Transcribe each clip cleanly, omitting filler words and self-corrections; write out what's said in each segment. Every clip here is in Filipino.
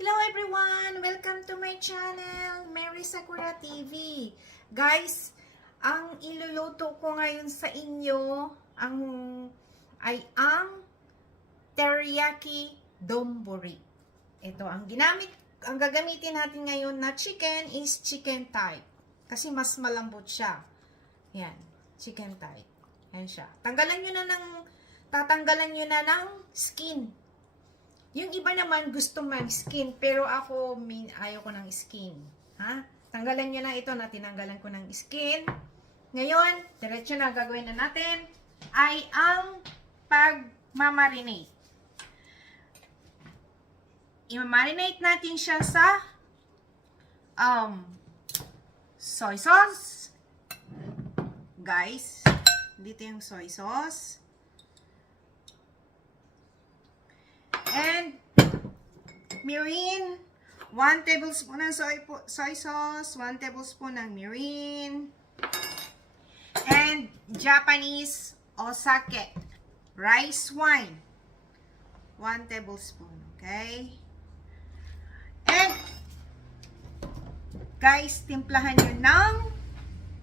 Hello everyone! Welcome to my channel, Mary Sakura TV. Guys, ang iluluto ko ngayon sa inyo ay ang teriyaki donburi. Ito, ang gagamitin natin ngayon na chicken is chicken thigh. Kasi mas malambot siya. Yan, chicken thigh. Yan siya. Tatanggalan nyo na ng skin. Yung iba naman gusto mag-skin, pero ako ayaw ko ng skin. Ha? Tanggalan nyo na ito na tinanggalan ko ng skin. Ngayon, diretso na gagawin na natin ay ang pag-marinate. I-marinate natin siya sa soy sauce. Guys, dito yung soy sauce. And mirin, 1 tablespoon ng soy sauce, 1 tablespoon ng mirin, and Japanese osake, rice wine, 1 tablespoon, okay? And guys, timplahan nyo ng,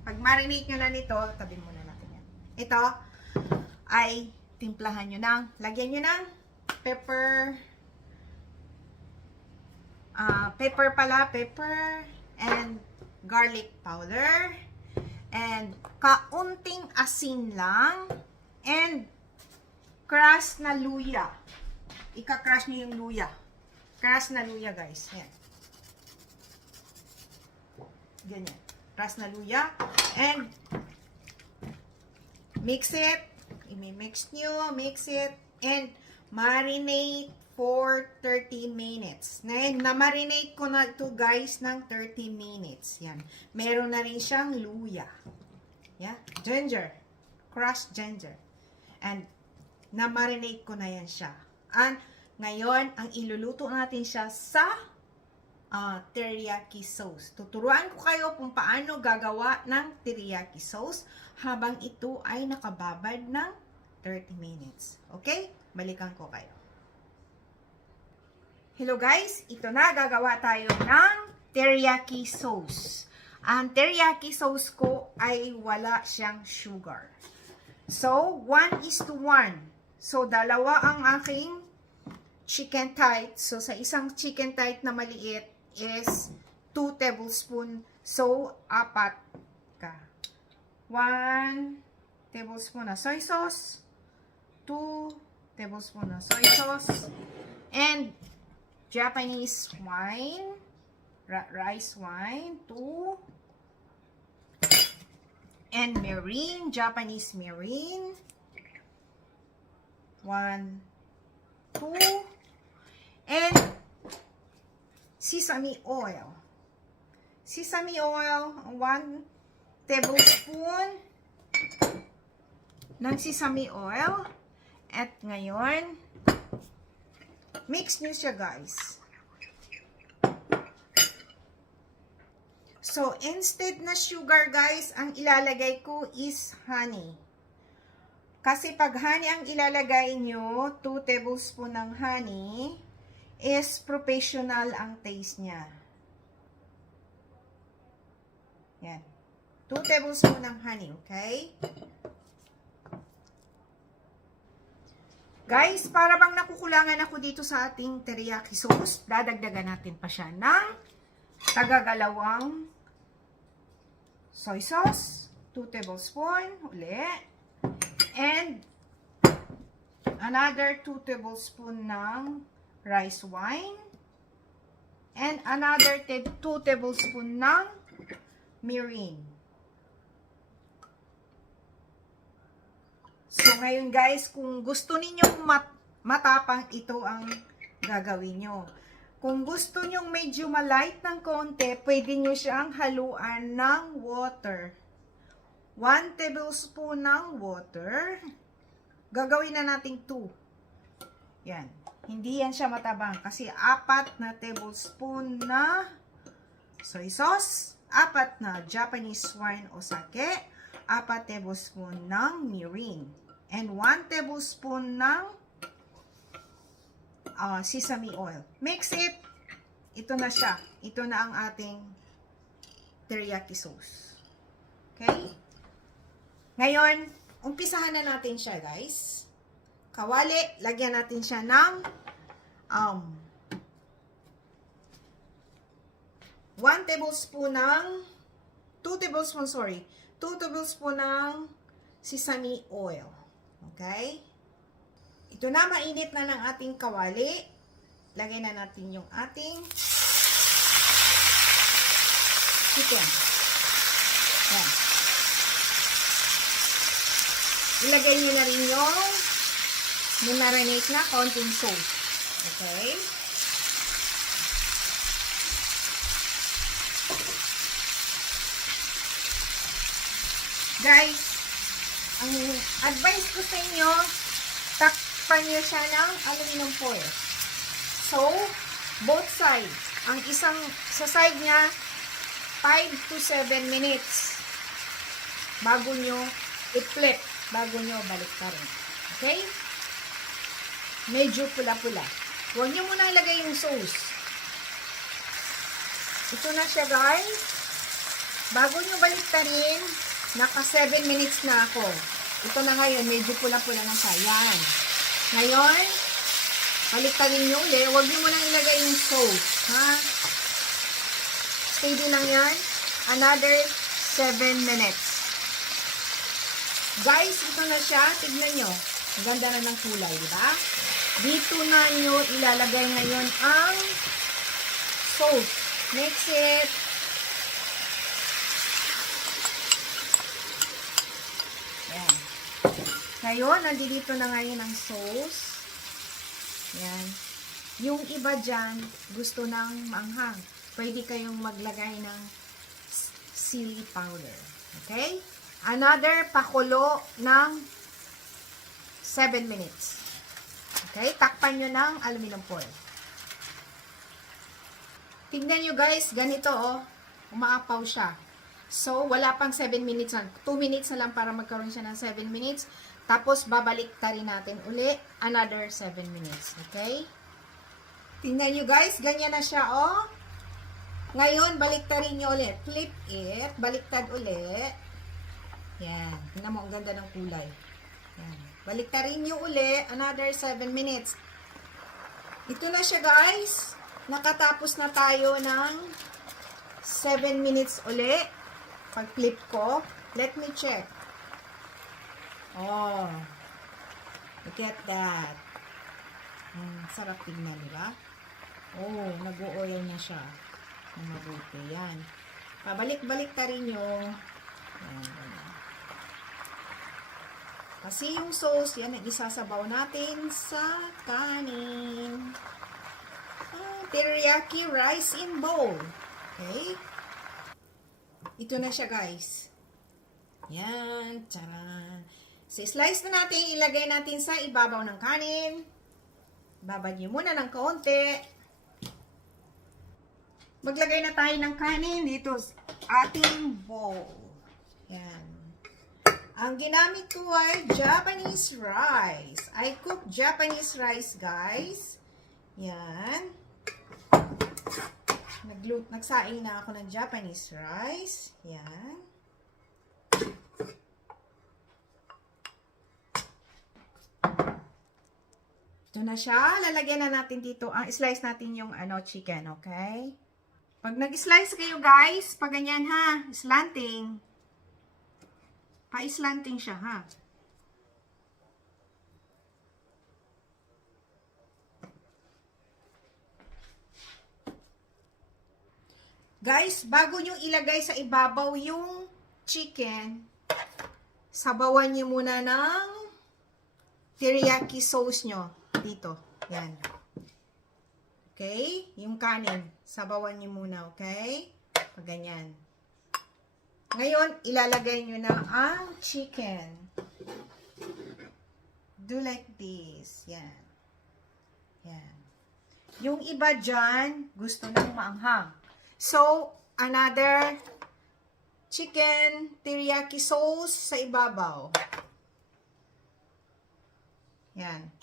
pag-marinate nyo na nito, tabi muna natin yan. Ito ay timplahan nyo ng, lagyan nyo ng pepper and garlic powder and kaunting asin lang and crush na luya. Ika-crush nyo yung luya. Crush na luya, guys. Yan. Ganyan. Crush na luya and mix it. I-mix nyo, mix it and marinate for 30 minutes. Na-marinate ko na ito, guys, ng 30 minutes. Yan. Meron na rin siyang luya. Yeah? Ginger. Crushed ginger. And na-marinate ko na yan siya. And ngayon, ang iluluto natin siya sa teriyaki sauce. Tuturuan ko kayo kung paano gagawa ng teriyaki sauce habang ito ay nakababad ng 30 minutes. Okay? Balikan ko kayo. Hello guys, ito na, gagawa tayo ng teriyaki sauce. Ang teriyaki sauce ko ay wala siyang sugar. So, 1:1. So, dalawa ang aking chicken thigh. So, sa isang chicken thigh na maliit is 2 tablespoon. So, 4 ka. 1 tablespoon na soy sauce. 2 tablespoon na soy sauce and Japanese wine, rice wine, 2 and mirin, Japanese mirin, 1, 2 and sesame oil. Sesame oil, 1 tablespoon ng sesame oil. At ngayon, mix nyo siya, guys. So, instead na sugar, guys, ang ilalagay ko is honey. Kasi pag honey ang ilalagay nyo, 2 tablespoon ng honey, is professional ang taste niya. Yan. 2 tablespoon ng honey, okay? Guys, para bang nakukulangan ako dito sa ating teriyaki sauce, dadagdagan natin pa siya ng tagagalawang soy sauce, 2 tablespoon, uli, and another 2 tablespoon ng rice wine, and another 2 tablespoon ng mirin. So, ngayon guys, kung gusto ninyong matapang, ito ang gagawin nyo. Kung gusto nyong medyo malight ng konti, pwede nyo siyang haluan ng water. 1 tablespoon ng water. Gagawin na natin 2. Yan. Hindi yan siya matabang kasi 4 na tablespoon na soy sauce, 4 na Japanese wine o sake, 4 tablespoon ng mirin. And 1 tablespoon ng sesame oil. Mix it ito na siya. Ito na ang ating teriyaki sauce. Okay? Ngayon, umpisahan na natin siya, guys. Kawali, lagyan natin siya ng 2 tablespoon ng sesame oil. Okay? Ito na, mainit na ng ating kawali. Lagay na natin yung ating chicken. Yan. Ilagay nyo na rin yung marinate na konting sauce. Okay? Guys, ang advice ko sa inyo, takpan nyo siya ng aluminum foil. So, both sides. Ang isang, sa side niya, 5 to 7 minutes bago nyo i-flip, bago nyo balik pa rin. Okay? Medyo pula-pula. Huwag nyo muna ilagay yung sauce. Ito na siya, guys. Bago nyo balik pa rin, naka 7 minutes na ako. Ito na ngayon, medyo pula-pula na siya. Yan. Ngayon, baliktarin nyo ulit. Huwag nyo muna ilagay yung sauce. Ha? Steady lang yan. Another 7 minutes. Guys, ito na siya. Tignan nyo. Ang ganda na ng kulay, di ba? Dito na nyo ilalagay ngayon ang sauce. Mix it. Yan. Ngayon, nandito na ngayon ang sauce. Yan. Yung iba dyan, gusto ng maanghang. Pwede kayong maglagay ng chili powder. Okay? Another pakulo ng 7 minutes. Okay? Takpan nyo ng aluminum foil. Tignan nyo guys, ganito oh. Umaapaw siya. So, wala pang 7 minutes lang. 2 minutes na lang para magkaroon siya ng 7 minutes. Tapos, babalik tarin natin uli. Another 7 minutes. Okay? Tingnan nyo guys, ganyan na siya, oh. Ngayon, baliktarin nyo ulit. Flip it. Baliktad ulit. Yan. Tingnan mo, ang ganda ng kulay. Yan. Baliktarin nyo ulit. Another 7 minutes. Ito na siya guys. Nakatapos na tayo ng 7 minutes ulit. Pag flip ko, let me check. Oh. Look at that. Sarap tingnan, di ba? Oh, nag-o-oil na siya. Mabuti. Yan. Pabalik-balik ta rin nyo. Yan. Kasi yung sauce, yan, isasabaw natin sa kanin. Teriyaki rice in bowl. Okay? Ito na siya, guys. Yan. Tcharan. So, slice na natin. Ilagay natin sa ibabaw ng kanin. Babad nyo muna ng kaunti. Maglagay na tayo ng kanin dito sa ating bowl. Yan. Ang ginamit ko ay Japanese rice. I cook Japanese rice, guys. Yan. Nagsaing na ako ng Japanese rice. Yan. Ito na siya. Lalagyan na natin dito. Slice natin yung chicken, okay? Pag nag-slice kayo, guys, pag ganyan ha, slanting. Pa-slanting siya, ha? Guys, bago nyo ilagay sa ibabaw yung chicken, sabawan nyo muna ng teriyaki sauce nyo. Dito. Yan. Okay? Yung kanin. Sabawan nyo muna, okay? Pag ganyan. Ngayon, ilalagay nyo na ang chicken. Do like this. Yan. Yan. Yung iba dyan, gusto nang maanghang. So, another chicken teriyaki sauce sa ibabaw. Yan.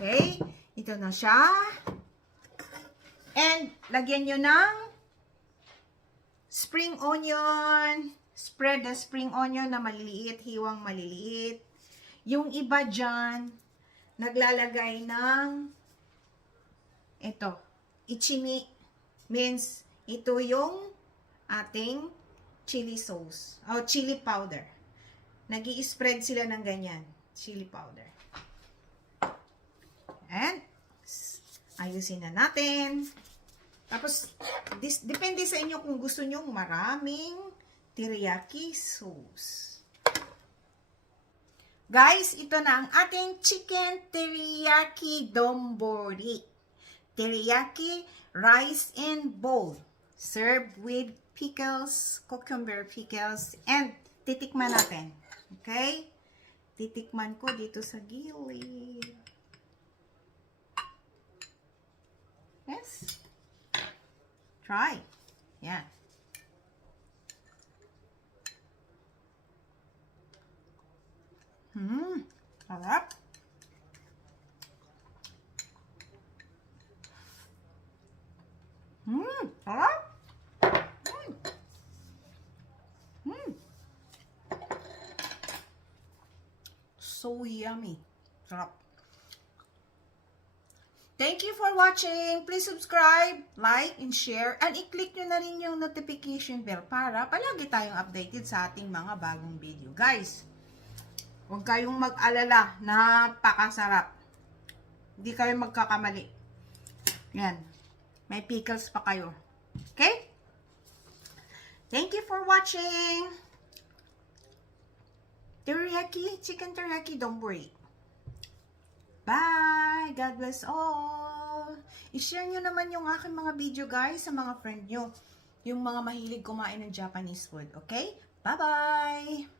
Okay? Ito na siya. And, lagyan nyo ng spring onion. Spread the spring onion na maliliit, hiwang maliliit. Yung iba dyan, naglalagay ng ito, ichimi. Means, ito yung ating chili sauce. O, chili powder. Nag-i-spread sila ng ganyan. Chili powder. And, ayusin na natin. Tapos, depende sa inyo kung gusto nyo maraming teriyaki sauce. Guys, ito na ang ating chicken teriyaki donbori. Teriyaki rice in bowl. Served with pickles, cucumber pickles, and titikman natin. Okay? Titikman ko dito sa gilid. Yes? Try. Yan. Sarap. Sarap. So yummy. Sarap. Thank you for watching. Please subscribe, like, and share. And i-click nyo na rin yung notification bell para palagi tayong updated sa ating mga bagong video. Guys, huwag kayong mag-alala. Napakasarap. Hindi kayo magkakamali. Yan. May pickles pa kayo. Okay? Thank you for watching. Teriyaki, chicken teriyaki donbori. Bye! God bless all! I-share nyo naman yung aking mga video, guys, sa mga friend nyo. Yung mga mahilig kumain ng Japanese food. Okay? Bye-bye!